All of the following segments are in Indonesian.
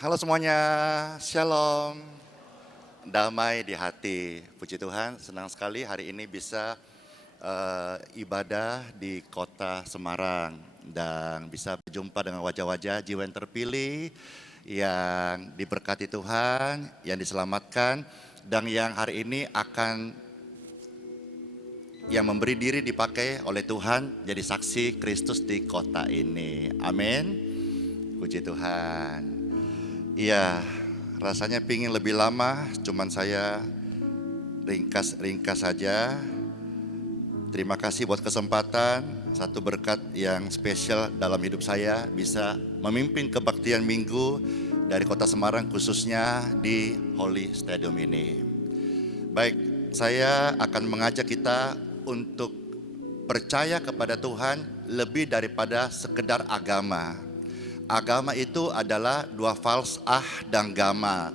Halo semuanya, Shalom. Damai di hati. Puji Tuhan, senang sekali hari ini bisa ibadah di kota Semarang dan bisa berjumpa dengan wajah-wajah jiwa yang terpilih, yang diberkati Tuhan, yang diselamatkan, dan yang hari ini akan yang memberi diri dipakai oleh Tuhan jadi saksi Kristus di kota ini. Amin. Puji Tuhan. Iya, rasanya pingin lebih lama, cuman saya ringkas saja. Terima kasih buat kesempatan, satu berkat yang spesial dalam hidup saya bisa memimpin kebaktian minggu dari kota Semarang khususnya di Holy Stadium ini. Baik, saya akan mengajak kita untuk percaya kepada Tuhan lebih daripada sekedar agama. Agama itu adalah dua falsah dan gama.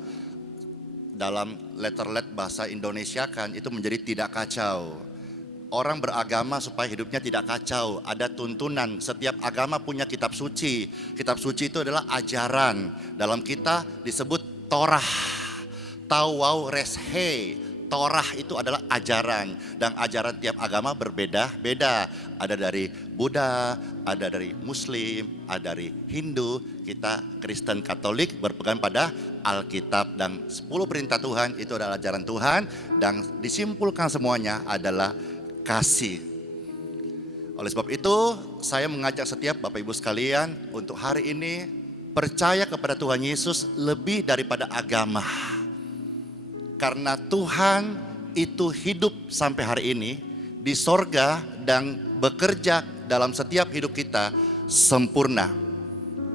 Dalam letterlet bahasa Indonesia kan itu menjadi tidak kacau. Orang beragama supaya hidupnya tidak kacau. Ada tuntunan, setiap agama punya kitab suci. Kitab suci itu adalah ajaran. Dalam kita disebut Torah. Tawau reshe. Torah itu adalah ajaran, dan ajaran tiap agama berbeda-beda. Ada dari Buddha, ada dari Muslim, ada dari Hindu. Kita Kristen Katolik berpegang pada Alkitab, dan 10 perintah Tuhan itu adalah ajaran Tuhan, dan disimpulkan semuanya adalah kasih. Oleh sebab itu, saya mengajak setiap Bapak Ibu sekalian untuk hari ini percaya kepada Tuhan Yesus lebih daripada agama. Karena Tuhan itu hidup sampai hari ini di sorga dan bekerja dalam setiap hidup kita sempurna.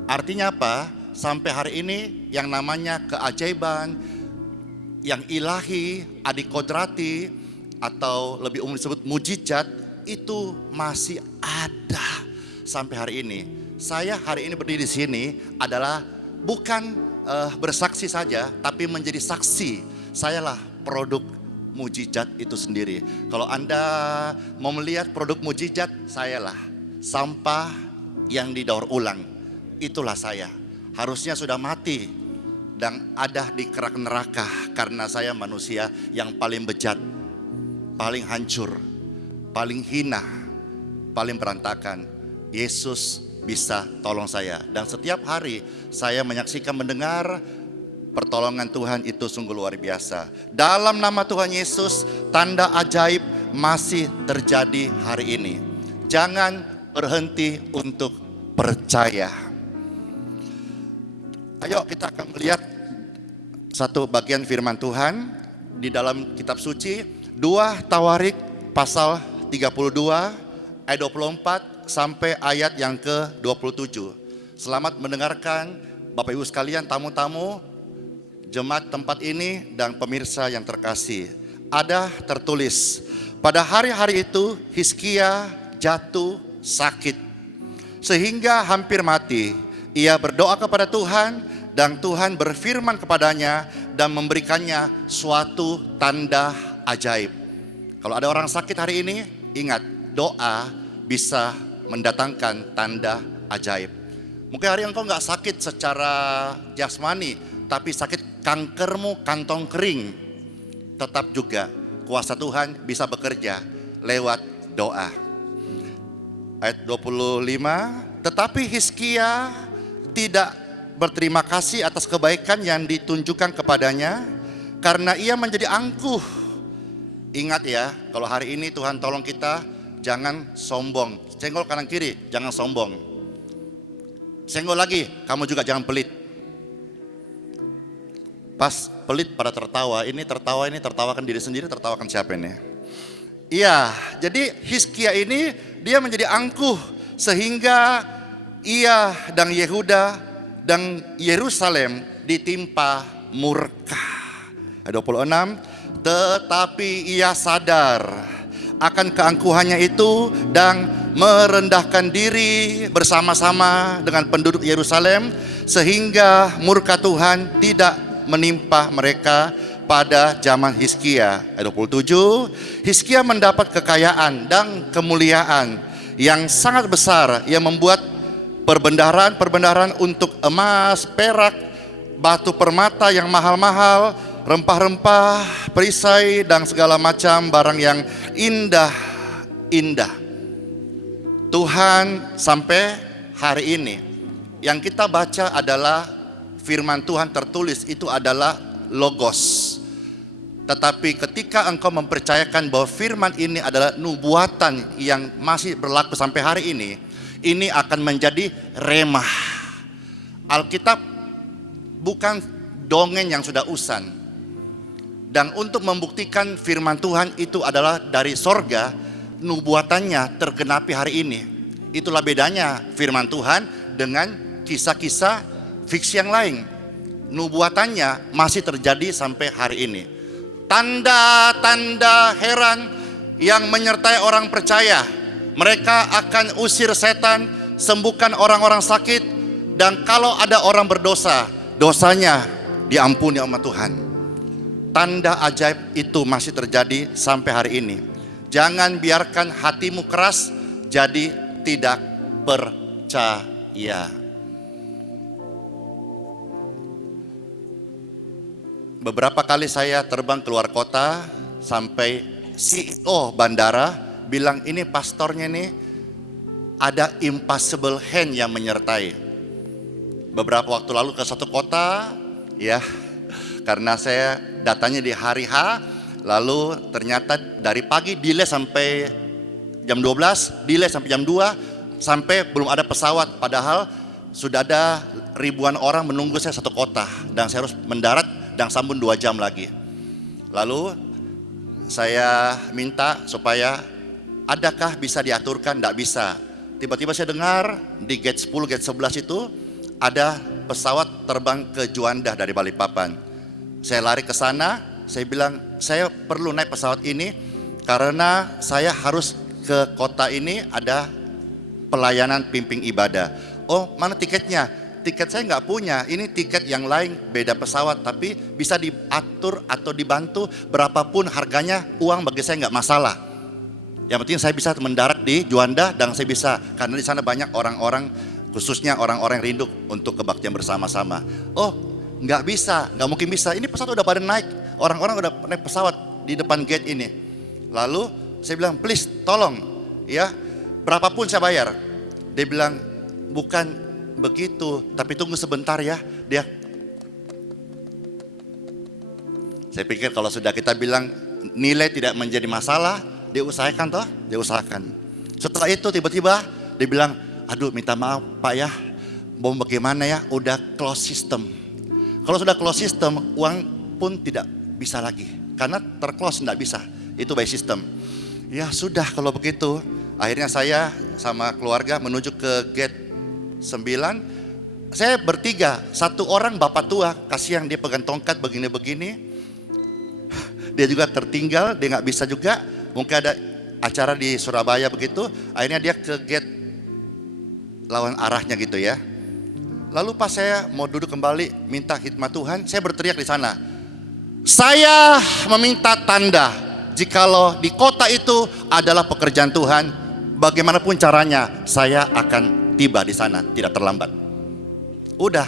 Artinya apa? Sampai hari ini yang namanya keajaiban, yang ilahi, adikodrati, atau lebih umum disebut mujizat, itu masih ada sampai hari ini. Saya hari ini berdiri di sini adalah bukan bersaksi saja, tapi menjadi saksi. Sayalah produk mujizat itu sendiri. Kalau Anda mau melihat produk mujizat, sayalah sampah yang didaur ulang. Itulah saya. Harusnya sudah mati dan ada di kerak neraka karena saya manusia yang paling bejat, paling hancur, paling hina, paling berantakan. Yesus bisa tolong saya, dan setiap hari saya menyaksikan, mendengar pertolongan Tuhan itu sungguh luar biasa. Dalam nama Tuhan Yesus, tanda ajaib masih terjadi hari ini. Jangan berhenti untuk percaya. Ayo kita akan melihat satu bagian firman Tuhan di dalam kitab suci, 2 Tawarik pasal 32 ayat 24 sampai ayat yang ke-27. Selamat mendengarkan Bapak Ibu sekalian, tamu-tamu jemaat tempat ini dan pemirsa yang terkasih. Ada tertulis, pada hari-hari itu Hizkia jatuh sakit sehingga hampir mati. Ia berdoa kepada Tuhan dan Tuhan berfirman kepadanya dan memberikannya suatu tanda ajaib. Kalau ada orang sakit hari ini, ingat, doa bisa mendatangkan tanda ajaib. Mungkin hari engkau gak sakit secara jasmani, tapi sakit kankermu kantong kering, tetap juga kuasa Tuhan bisa bekerja lewat doa. Ayat 25, tetapi Hizkia tidak berterima kasih atas kebaikan yang ditunjukkan kepadanya karena ia menjadi angkuh. Ingat ya, kalau hari ini Tuhan tolong kita, jangan sombong. Senggol kanan kiri, jangan sombong. Senggol lagi, kamu juga jangan pelit. Pas pelit pada tertawa, ini tertawakan diri sendiri, tertawakan siapa ini? Iya, jadi Hizkia ini dia menjadi angkuh sehingga ia dan Yehuda dan Yerusalem ditimpa murka. Ayat 26, tetapi ia sadar akan keangkuhannya itu dan merendahkan diri bersama-sama dengan penduduk Yerusalem sehingga murka Tuhan tidak menimpa mereka pada zaman Hizkia. Ayat 27, Hizkia mendapat kekayaan dan kemuliaan yang sangat besar yang membuat perbendaharaan untuk emas, perak, batu permata yang mahal-mahal, rempah-rempah, perisai, dan segala macam barang yang indah-indah. Tuhan sampai hari ini yang kita baca adalah firman Tuhan tertulis, itu adalah logos. Tetapi ketika engkau mempercayakan bahwa firman ini adalah nubuatan yang masih berlaku sampai hari ini akan menjadi remah. Alkitab bukan dongeng yang sudah usang. Dan untuk membuktikan firman Tuhan itu adalah dari sorga, nubuatannya tergenapi hari ini. Itulah bedanya firman Tuhan dengan kisah-kisah fiksi yang lain. Nubuatannya masih terjadi sampai hari ini. Tanda-tanda heran yang menyertai orang percaya. Mereka akan usir setan, sembuhkan orang-orang sakit, dan kalau ada orang berdosa, dosanya diampuni sama Tuhan. Tanda ajaib itu masih terjadi sampai hari ini. Jangan biarkan hatimu keras jadi tidak percaya. Beberapa kali saya terbang keluar kota, sampai CEO bandara bilang, ini pastornya nih ada impossible hand yang menyertai. Beberapa waktu lalu ke satu kota, ya, karena saya datanya di hari H, lalu ternyata dari pagi delay sampai jam 12, delay sampai jam 2, sampai belum ada pesawat, padahal sudah ada ribuan orang menunggu saya satu kota, dan saya harus mendarat dan sambung 2 jam lagi. Lalu saya minta supaya adakah bisa diaturkan, tidak bisa. Tiba-tiba saya dengar di gate 10, gate 11 itu ada pesawat terbang ke Juanda dari Balikpapan. Saya lari ke sana, saya bilang saya perlu naik pesawat ini karena saya harus ke kota ini, ada pelayanan pimpin ibadah. Oh, mana tiketnya? Tiket saya nggak punya, ini tiket yang lain, beda pesawat, tapi bisa diatur atau dibantu berapapun harganya, uang bagi saya nggak masalah. Yang penting saya bisa mendarat di Juanda dan saya bisa, karena di sana banyak orang-orang, khususnya orang-orang yang rindu untuk kebaktian bersama-sama. Oh, nggak bisa, nggak mungkin bisa. Ini pesawat udah pada naik, orang-orang udah naik pesawat di depan gate ini. Lalu saya bilang, please tolong, ya berapapun saya bayar. Dia bilang, bukan begitu, tapi tunggu sebentar ya. Saya pikir kalau sudah kita bilang nilai tidak menjadi masalah, dia usahakan toh, dia usahakan. Setelah itu tiba-tiba dia bilang, aduh minta maaf Pak ya, mau bagaimana ya, udah close system. Kalau sudah close system, uang pun tidak bisa lagi, karena terclose tidak bisa, itu by system. Ya sudah kalau begitu, akhirnya saya sama keluarga menuju ke gate 9, saya bertiga, satu orang bapak tua, kasihan dia pegang tongkat begini-begini, dia juga tertinggal, dia nggak bisa juga, mungkin ada acara di Surabaya begitu, akhirnya dia ke gate lawan arahnya gitu ya. Lalu pas saya mau duduk kembali minta khidmat Tuhan, saya berteriak di sana, saya meminta tanda, jikalau di kota itu adalah pekerjaan Tuhan, bagaimanapun caranya, saya akan tiba di sana, tidak terlambat. Udah,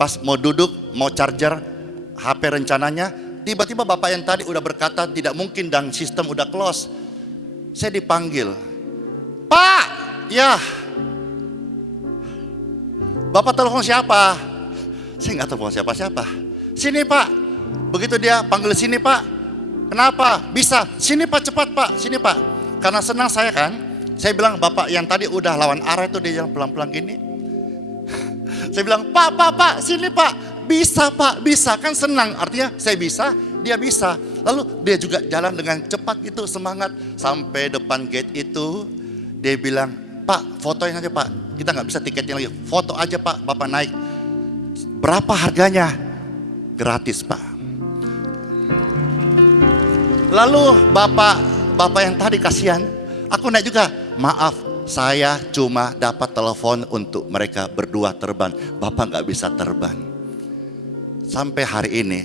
pas mau duduk, mau charger HP rencananya, tiba-tiba bapak yang tadi udah berkata tidak mungkin dan sistem udah close. Saya dipanggil, Pak, ya, Bapak telepon siapa? Saya nggak telepon siapa-siapa. Sini Pak, begitu dia panggil sini Pak, kenapa? Bisa, sini Pak, cepat Pak, sini Pak. Karena senang saya kan. Saya bilang, Bapak yang tadi udah lawan arah itu, dia jalan pelan-pelan gini. Saya bilang, Pak, sini Pak. Bisa Pak, bisa. Kan senang, artinya saya bisa, dia bisa. Lalu dia juga jalan dengan cepat gitu, semangat. Sampai depan gate itu, dia bilang, Pak fotoin aja Pak. Kita nggak bisa tiketnya lagi, foto aja Pak, Bapak naik. Berapa harganya? Gratis Pak. Lalu Bapak yang tadi kasihan, aku naik juga. Maaf, saya cuma dapat telepon untuk mereka berdua terbang. Bapak nggak bisa terbang. Sampai hari ini,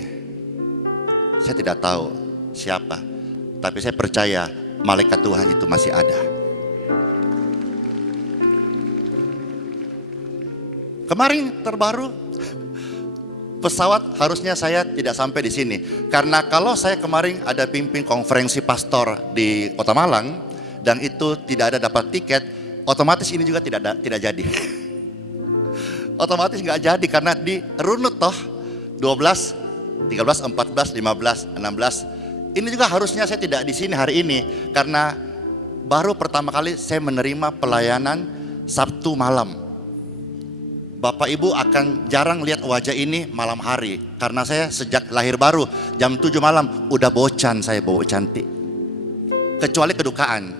saya tidak tahu siapa. Tapi saya percaya malaikat Tuhan itu masih ada. Kemarin terbaru, pesawat harusnya saya tidak sampai di sini. Karena kalau saya kemarin ada pimpin konferensi pastor di Kota Malang dan itu tidak ada dapat tiket, otomatis ini juga tidak jadi. Otomatis nggak jadi karena di runut toh 12, 13, 14, 15, 16. Ini juga harusnya saya tidak di sini hari ini karena baru pertama kali saya menerima pelayanan Sabtu malam. Bapak Ibu akan jarang lihat wajah ini malam hari karena saya sejak lahir baru jam 7 malam udah bocan, saya bawa cantik. Kecuali kedukaan.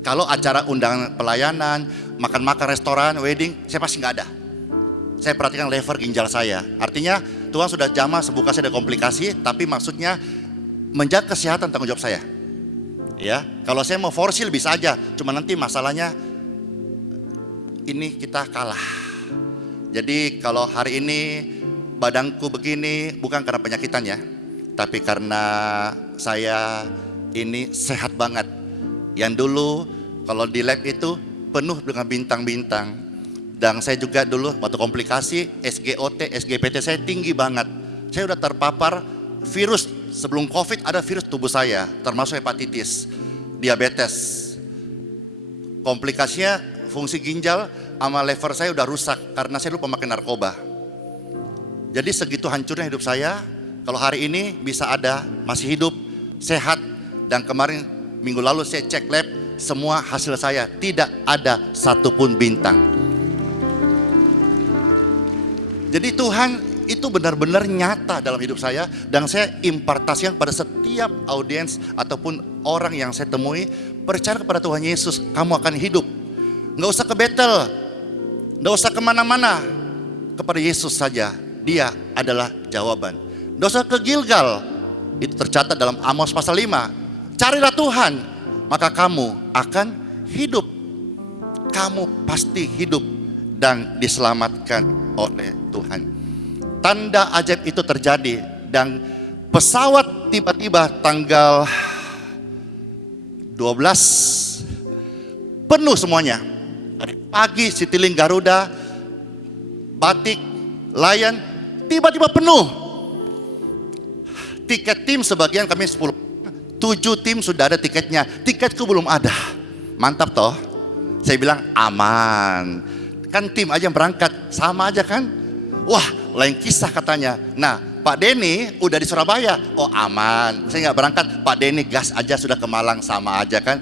Kalau acara undangan pelayanan, makan-makan restoran, wedding, saya pasti nggak ada. Saya perhatikan lever ginjal saya. Artinya Tuhan sudah jamah sebuka saya ada komplikasi, tapi maksudnya menjaga kesehatan tanggung jawab saya. Ya, kalau saya mau forsil bisa aja, cuma nanti masalahnya ini kita kalah. Jadi kalau hari ini badanku begini bukan karena penyakitan ya, tapi karena saya ini sehat banget. Yang dulu kalau di lab itu penuh dengan bintang-bintang. Dan saya juga dulu waktu komplikasi SGOT, SGPT saya tinggi banget. Saya udah terpapar virus sebelum COVID, ada virus tubuh saya termasuk hepatitis, diabetes. Komplikasinya fungsi ginjal sama lever saya udah rusak karena saya dulu pemakai narkoba. Jadi segitu hancurnya hidup saya. Kalau hari ini bisa ada, masih hidup, sehat. Dan kemarin minggu lalu saya cek lab, semua hasil saya tidak ada satupun bintang. Jadi Tuhan itu benar-benar nyata dalam hidup saya. Dan saya impartasikan pada setiap audiens ataupun orang yang saya temui. Percaya kepada Tuhan Yesus, kamu akan hidup. Gak usah ke Betel, gak usah kemana-mana, kepada Yesus saja, Dia adalah jawaban. Gak usah ke Gilgal, itu tercatat dalam Amos pasal 5. Carilah Tuhan, maka kamu akan hidup. Kamu pasti hidup dan diselamatkan oleh Tuhan. Tanda ajaib itu terjadi dan pesawat tiba-tiba tanggal 12 penuh semuanya. Dari pagi Citylink Garuda, Batik, Lion, tiba-tiba penuh. Tiket tim sebagian kami 10, 7 tim sudah ada tiketnya. Tiketku belum ada. Mantap toh? Saya bilang aman. Kan tim aja yang berangkat, sama aja kan? Wah, lain kisah katanya. Nah, Pak Denny udah di Surabaya. Oh aman, saya nggak berangkat. Pak Denny gas aja sudah ke Malang, sama aja kan?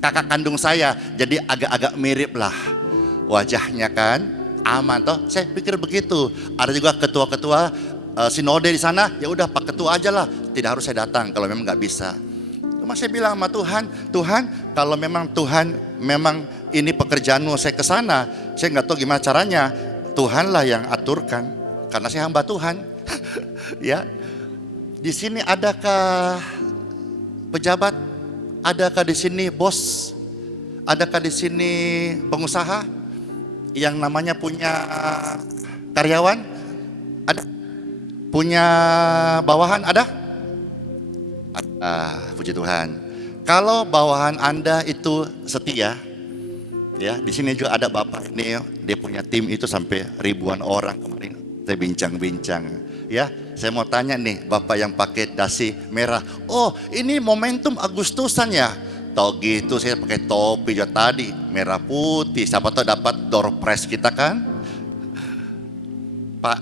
Kakak kandung saya, jadi agak-agak mirip lah wajahnya kan, aman toh. Saya pikir begitu. Ada juga ketua-ketua sinode di sana, ya udah Pak Ketua aja lah, tidak harus saya datang kalau memang nggak bisa. Cuma saya bilang sama Tuhan, Tuhan kalau memang Tuhan memang ini pekerjaanmu saya ke sana, saya nggak tahu gimana caranya. Tuhanlah yang aturkan, karena saya hamba Tuhan. Ya, di sini adakah pejabat? Adakah di sini bos? Adakah di sini pengusaha yang namanya punya karyawan? Ada? Punya bawahan? Ada? Puji Tuhan. Kalau bawahan Anda itu setia, ya di sini juga ada bapak ini, dia punya tim itu sampai ribuan orang kemarin. Saya bincang-bincang. Ya, saya mau tanya nih, bapak yang pakai dasi merah. Oh, ini momentum Agustusan ya? Tau gitu, saya pakai topi juga tadi, merah putih. Siapa tahu dapat door prize kita kan? Pak,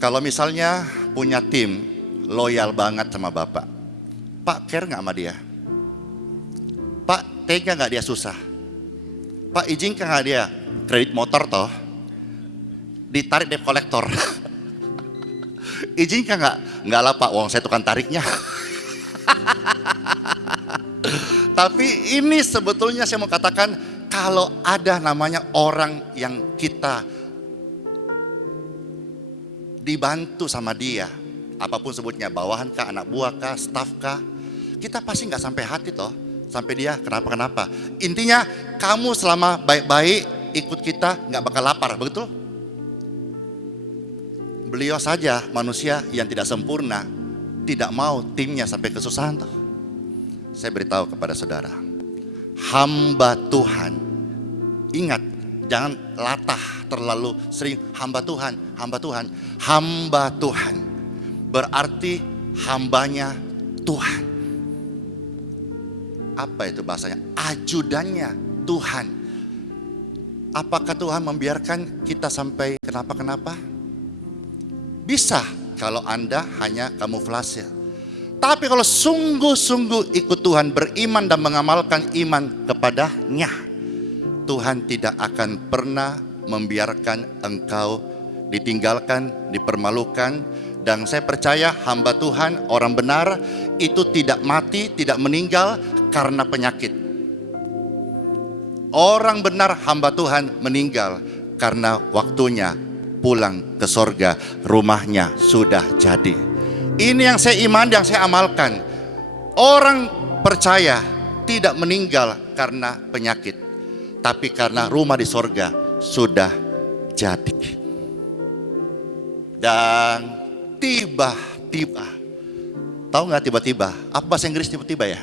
kalau misalnya punya tim loyal banget sama bapak, Pak care nggak sama dia? Pak tega nggak dia susah? Pak izinkan nggak dia kredit motor toh? Ditarik debt kolektor. Izinkan nggak? Nggak lah Pak, uang saya tukang tariknya. Tapi ini sebetulnya saya mau katakan, kalau ada namanya orang yang kita dibantu sama dia, apapun sebutnya, bawahan kah, anak buah kah, staff kah, kita pasti nggak sampai hati toh, sampai dia kenapa-kenapa. Intinya kamu selama baik-baik ikut kita nggak bakal lapar, betul? Beliau saja manusia yang tidak sempurna, tidak mau timnya sampai kesusahan toh. Saya beritahu kepada saudara, hamba Tuhan, ingat Jangan latah terlalu sering hamba Tuhan, hamba Tuhan. Hamba Tuhan berarti hambanya Tuhan. Apa itu bahasanya? Ajudannya Tuhan. Apakah Tuhan membiarkan kita sampai kenapa-kenapa? Bisa kalau Anda hanya kamuflase. Tapi kalau sungguh-sungguh ikut Tuhan, beriman dan mengamalkan iman kepadanya, Tuhan tidak akan pernah membiarkan engkau ditinggalkan, dipermalukan. Dan saya percaya hamba Tuhan, orang benar itu tidak mati, tidak meninggal karena penyakit. Orang benar hamba Tuhan meninggal karena waktunya pulang ke sorga, rumahnya sudah jadi. Ini yang saya iman, yang saya amalkan. Orang percaya tidak meninggal karena penyakit, tapi karena rumah di sorga sudah jadi. Dan tiba-tiba, tahu nggak tiba-tiba? Apa bahasa Inggris tiba-tiba ya?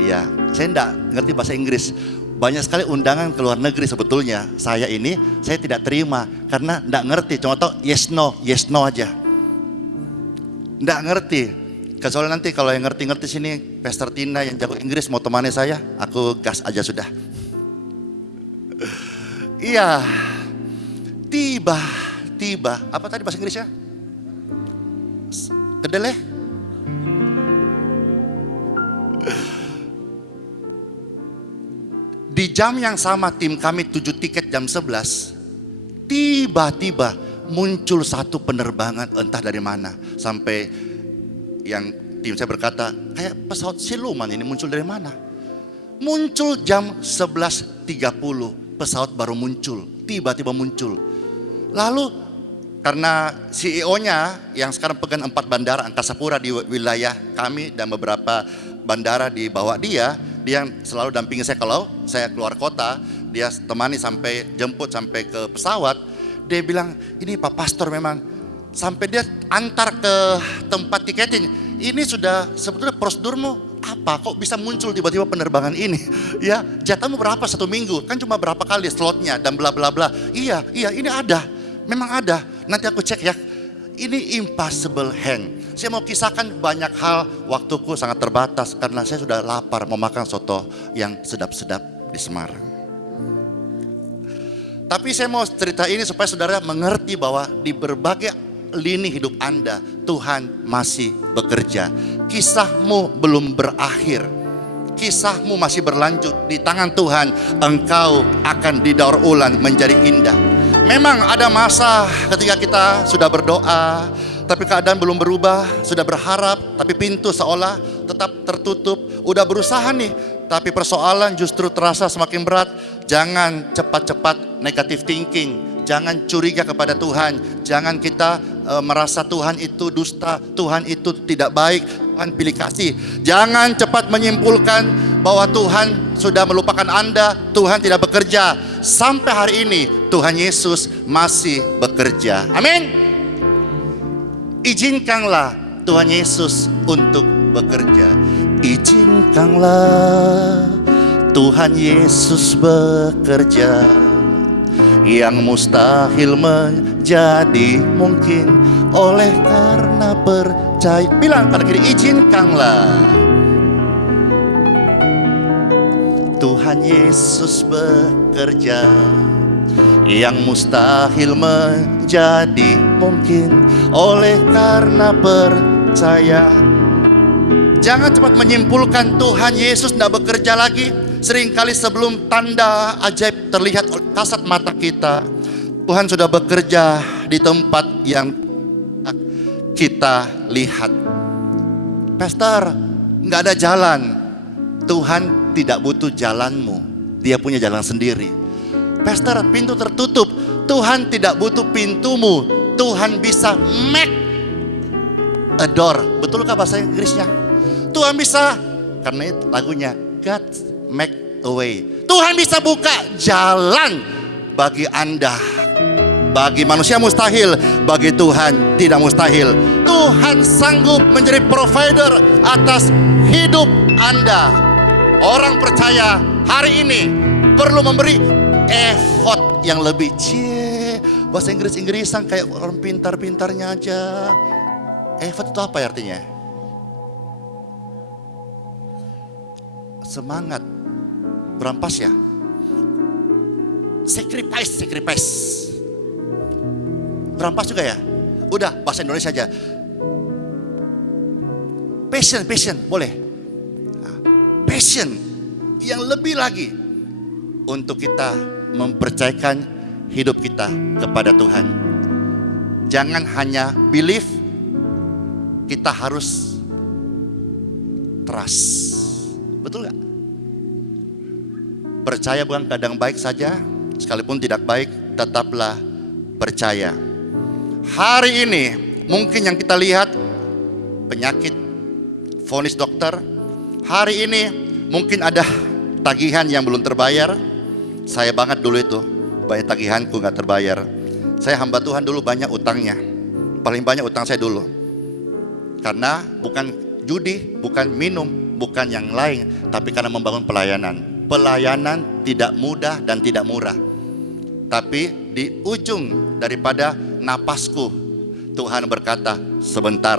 Iya, saya enggak ngerti bahasa Inggris. Banyak sekali undangan ke luar negeri sebetulnya. Saya tidak terima karena enggak ngerti. Cuma tahu yes no aja. Enggak ngerti. Kecuali nanti kalau yang ngerti-ngerti sini, Pastor Tina yang jago Inggris mau temani saya, aku gas aja sudah. Iya, tiba-tiba, apa tadi bahasa Inggrisnya? Kedelai? Di jam yang sama tim kami 7 tiket jam 11, tiba-tiba muncul satu penerbangan entah dari mana. Sampai yang tim saya berkata, kayak pesawat siluman ini muncul dari mana? Muncul jam 11.30, pesawat baru muncul, tiba-tiba muncul. Lalu karena CEO-nya yang sekarang pegang 4 bandara angkasa pura di wilayah kami dan beberapa bandara di bawah dia yang selalu dampingi saya kalau saya keluar kota, dia temani sampai jemput sampai ke pesawat. Dia bilang, ini Pak Pastor memang, sampai dia antar ke tempat tiketing, ini sudah sebetulnya prosedurmu apa? Kok bisa muncul tiba-tiba penerbangan ini? Ya, jatahmu berapa 1 minggu? Kan cuma berapa kali slotnya dan bla bla bla. Iya, ini ada, memang ada. Nanti aku cek ya. Ini impossible hand. Saya mau kisahkan banyak hal, waktuku sangat terbatas karena saya sudah lapar mau makan soto yang sedap-sedap di Semarang. Tapi saya mau cerita ini supaya saudara mengerti bahwa di berbagai lini hidup Anda, Tuhan masih bekerja. Kisahmu belum berakhir. Kisahmu masih berlanjut. Di tangan Tuhan, engkau akan didaur ulang menjadi indah. Memang ada masa ketika kita sudah berdoa, tapi keadaan belum berubah, sudah berharap, tapi pintu seolah tetap tertutup. Udah berusaha nih, tapi persoalan justru terasa semakin berat. Jangan cepat-cepat negative thinking, jangan curiga kepada Tuhan, jangan kita merasa Tuhan itu dusta, Tuhan itu tidak baik, Tuhan pilih kasih. Jangan cepat menyimpulkan bahwa Tuhan sudah melupakan Anda, Tuhan tidak bekerja. Sampai hari ini Tuhan Yesus masih bekerja. Amin. Izinkanlah Tuhan Yesus untuk bekerja. Izinkanlah Tuhan Yesus bekerja. Yang mustahil menjadi mungkin oleh karena percaya. Bilang pada kiri, izinkanlah Tuhan Yesus bekerja. Yang mustahil menjadi mungkin oleh karena percaya. Jangan cepat menyimpulkan Tuhan Yesus tidak bekerja lagi. Seringkali sebelum tanda ajaib terlihat kasat mata kita, Tuhan sudah bekerja di tempat yang kita lihat. Pastor, nggak ada jalan. Tuhan tidak butuh jalanmu, Dia punya jalan sendiri. Pastor, pintu tertutup. Tuhan tidak butuh pintumu, Tuhan bisa make a door. Betulkah bahasa Inggrisnya? Tuhan bisa, karena itu lagunya God make a way. Tuhan bisa buka jalan bagi Anda. Bagi manusia mustahil, bagi Tuhan tidak mustahil. Tuhan sanggup menjadi provider atas hidup Anda. Orang percaya hari ini perlu memberi effort yang lebih. Bahasa Inggris-Inggrisan kayak orang pintar-pintarnya aja. Effort itu apa ya artinya? Semangat. Berampas ya? Sacrifice. Berampas juga ya? Udah, bahasa Indonesia aja. Passion, boleh. Passion yang lebih lagi untuk kita mempercayakan hidup kita kepada Tuhan. Jangan hanya believe, kita harus trust. Betul gak? Percaya bukan kadang baik saja, sekalipun tidak baik, tetaplah percaya. Hari ini mungkin yang kita lihat penyakit, vonis dokter. Hari ini mungkin ada tagihan yang belum terbayar. Saya banget dulu itu, banyak tagihanku gak terbayar. Saya hamba Tuhan dulu banyak utangnya. Paling banyak utang saya dulu. Karena bukan judi, bukan minum, bukan yang lain, tapi karena membangun pelayanan. Pelayanan tidak mudah dan tidak murah. Tapi di ujung daripada napasku, Tuhan berkata, sebentar,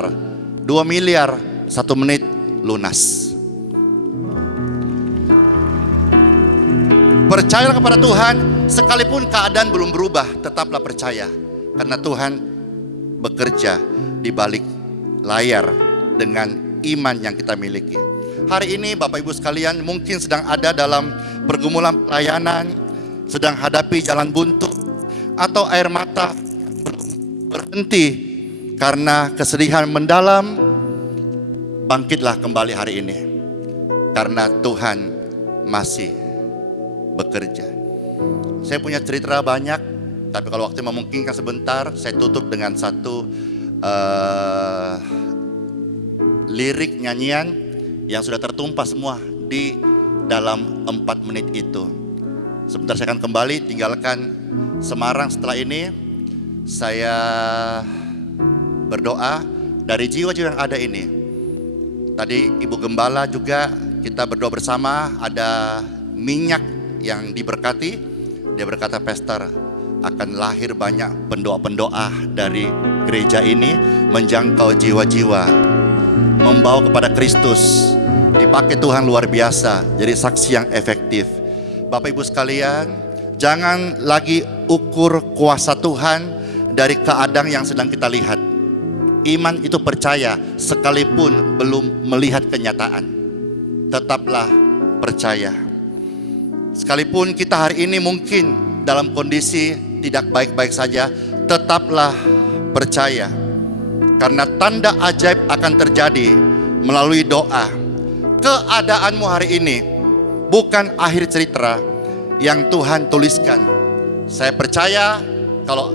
2 miliar 1 menit lunas. Percayalah kepada Tuhan, sekalipun keadaan belum berubah, tetaplah percaya. Karena Tuhan bekerja di balik layar dengan iman yang kita miliki. Hari ini Bapak Ibu sekalian mungkin sedang ada dalam pergumulan pelayanan, sedang hadapi jalan buntu, atau air mata belum berhenti karena kesedihan mendalam. Bangkitlah kembali hari ini, karena Tuhan masih bekerja. Saya punya cerita banyak, tapi kalau waktu memungkinkan sebentar, saya tutup dengan satu lirik nyanyian yang sudah tertumpah semua di dalam 4 menit itu. Sebentar saya akan kembali tinggalkan Semarang. Setelah ini saya berdoa dari jiwa-jiwa yang ada ini. Tadi Ibu Gembala juga kita berdoa bersama, ada minyak yang diberkati. Dia berkata, Pastor, akan lahir banyak pendoa-pendoa dari gereja ini, menjangkau jiwa-jiwa, membawa kepada Kristus. Dipakai Tuhan luar biasa, jadi saksi yang efektif. Bapak Ibu sekalian, jangan lagi ukur kuasa Tuhan dari keadaan yang sedang kita lihat. Iman itu percaya sekalipun belum melihat kenyataan. Tetaplah percaya. Sekalipun kita hari ini mungkin dalam kondisi tidak baik-baik saja, tetaplah percaya. Karena tanda ajaib akan terjadi melalui doa. Keadaanmu hari ini bukan akhir cerita yang Tuhan tuliskan. Saya percaya kalau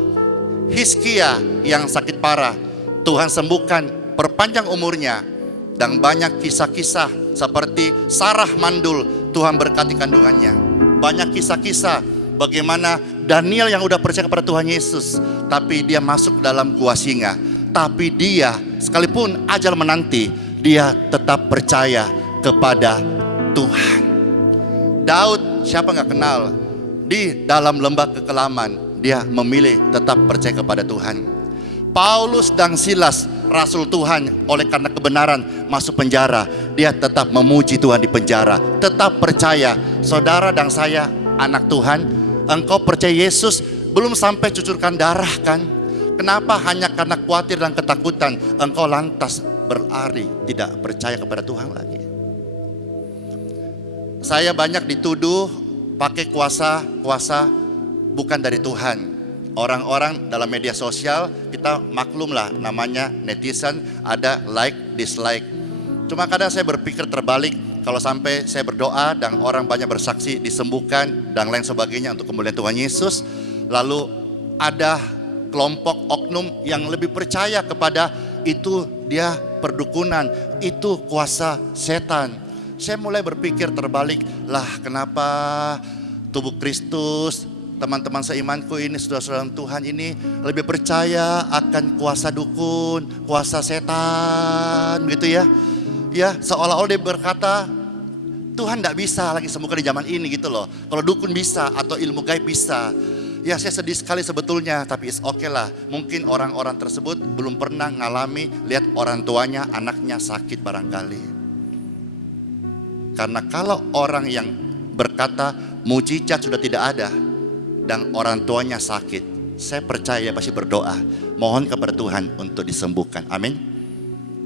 Hizkia yang sakit parah, Tuhan sembuhkan, perpanjang umurnya. Dan banyak kisah-kisah seperti Sarah mandul, Tuhan berkati kandungannya. Banyak kisah-kisah bagaimana Daniel yang udah percaya kepada Tuhan Yesus, tapi dia masuk dalam gua singa. Tapi dia sekalipun ajal menanti, dia tetap percaya kepada Tuhan. Daud, siapa gak kenal, di dalam lembah kekelaman, dia memilih tetap percaya kepada Tuhan. Paulus dan Silas, Rasul Tuhan, oleh karena kebenaran masuk penjara, dia tetap memuji Tuhan di penjara. Tetap percaya. Saudara dan saya anak Tuhan, engkau percaya Yesus, belum sampai cucurkan darah kan? Kenapa hanya karena khawatir dan ketakutan engkau lantas berlari, tidak percaya kepada Tuhan lagi? Saya banyak dituduh pakai kuasa bukan dari Tuhan. Orang-orang dalam media sosial, kita maklum lah, namanya netizen, ada like, dislike. Cuma kadang saya berpikir terbalik, kalau sampai saya berdoa dan orang banyak bersaksi disembuhkan dan lain sebagainya untuk kemuliaan Tuhan Yesus, lalu ada kelompok oknum yang lebih percaya kepada itu, dia perdukunan, itu kuasa setan. Saya mulai berpikir terbalik, lah kenapa tubuh Kristus, teman-teman seimanku ini, saudara-saudara Tuhan ini lebih percaya akan kuasa dukun, kuasa setan gitu ya. Ya, seolah-olah dia berkata Tuhan tidak bisa lagi sembuhkan di zaman ini gitu loh. Kalau dukun bisa atau ilmu gaib bisa. Ya saya sedih sekali sebetulnya, tapi it's okay lah. Mungkin orang-orang tersebut belum pernah ngalami lihat orang tuanya, anaknya sakit barangkali. Karena kalau orang yang berkata mujizat sudah tidak ada dan orang tuanya sakit, saya percaya pasti berdoa, mohon kepada Tuhan untuk disembuhkan. Amin.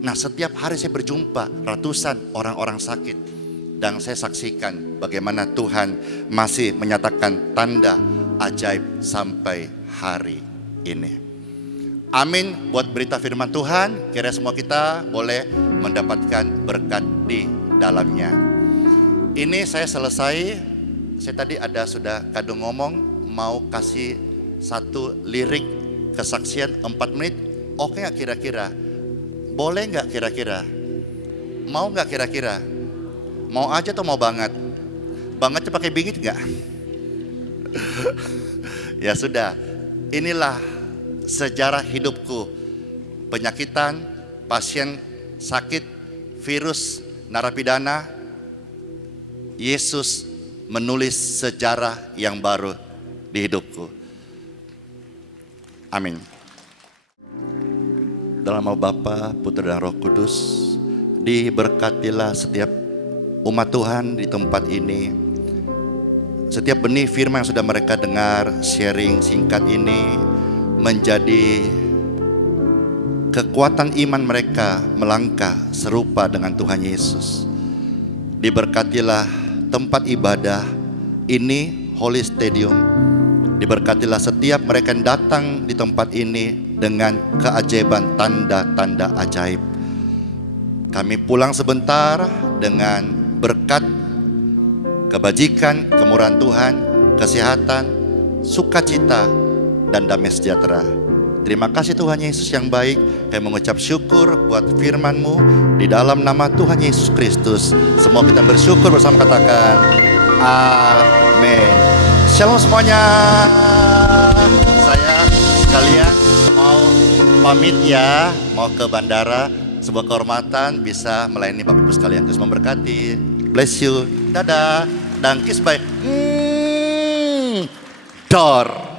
Nah, setiap hari saya berjumpa ratusan orang-orang sakit dan saya saksikan bagaimana Tuhan masih menyatakan tanda ajaib sampai hari ini. Amin. Buat berita firman Tuhan, kira semua kita boleh mendapatkan berkat di dalamnya. Ini saya selesai. Saya tadi ada sudah kadung ngomong mau kasih satu lirik kesaksian 4 menit. Oke gak kira-kira? Boleh gak kira-kira? Mau gak kira-kira? Mau aja atau mau banget? Bangetnya pakai bingit gak? Ya sudah, inilah sejarah hidupku. Penyakitan, pasien sakit, virus, narapidana. Yesus menulis sejarah yang baru di hidupku. Amin. Dalam nama Bapa, Putra dan Roh Kudus, diberkatilah setiap umat Tuhan di tempat ini. Setiap benih firman yang sudah mereka dengar, sharing singkat ini menjadi kekuatan iman mereka melangkah serupa dengan Tuhan Yesus. Diberkatilah tempat ibadah ini, Holy Stadium. Diberkatilah setiap mereka yang datang di tempat ini dengan keajaiban tanda-tanda ajaib. Kami pulang sebentar dengan berkat, kebajikan, kemurahan Tuhan, kesehatan, sukacita, dan damai sejahtera. Terima kasih Tuhan Yesus yang baik. Kami mengucap syukur buat firman-Mu di dalam nama Tuhan Yesus Kristus. Semua kita bersyukur bersama, katakan amin. Shalom semuanya. Saya sekalian mau pamit ya, mau ke bandara. Sebuah kehormatan bisa melayani Bapak Ibu sekalian. Terus memberkati. Bless you. Dadah. Dan kiss by Dor.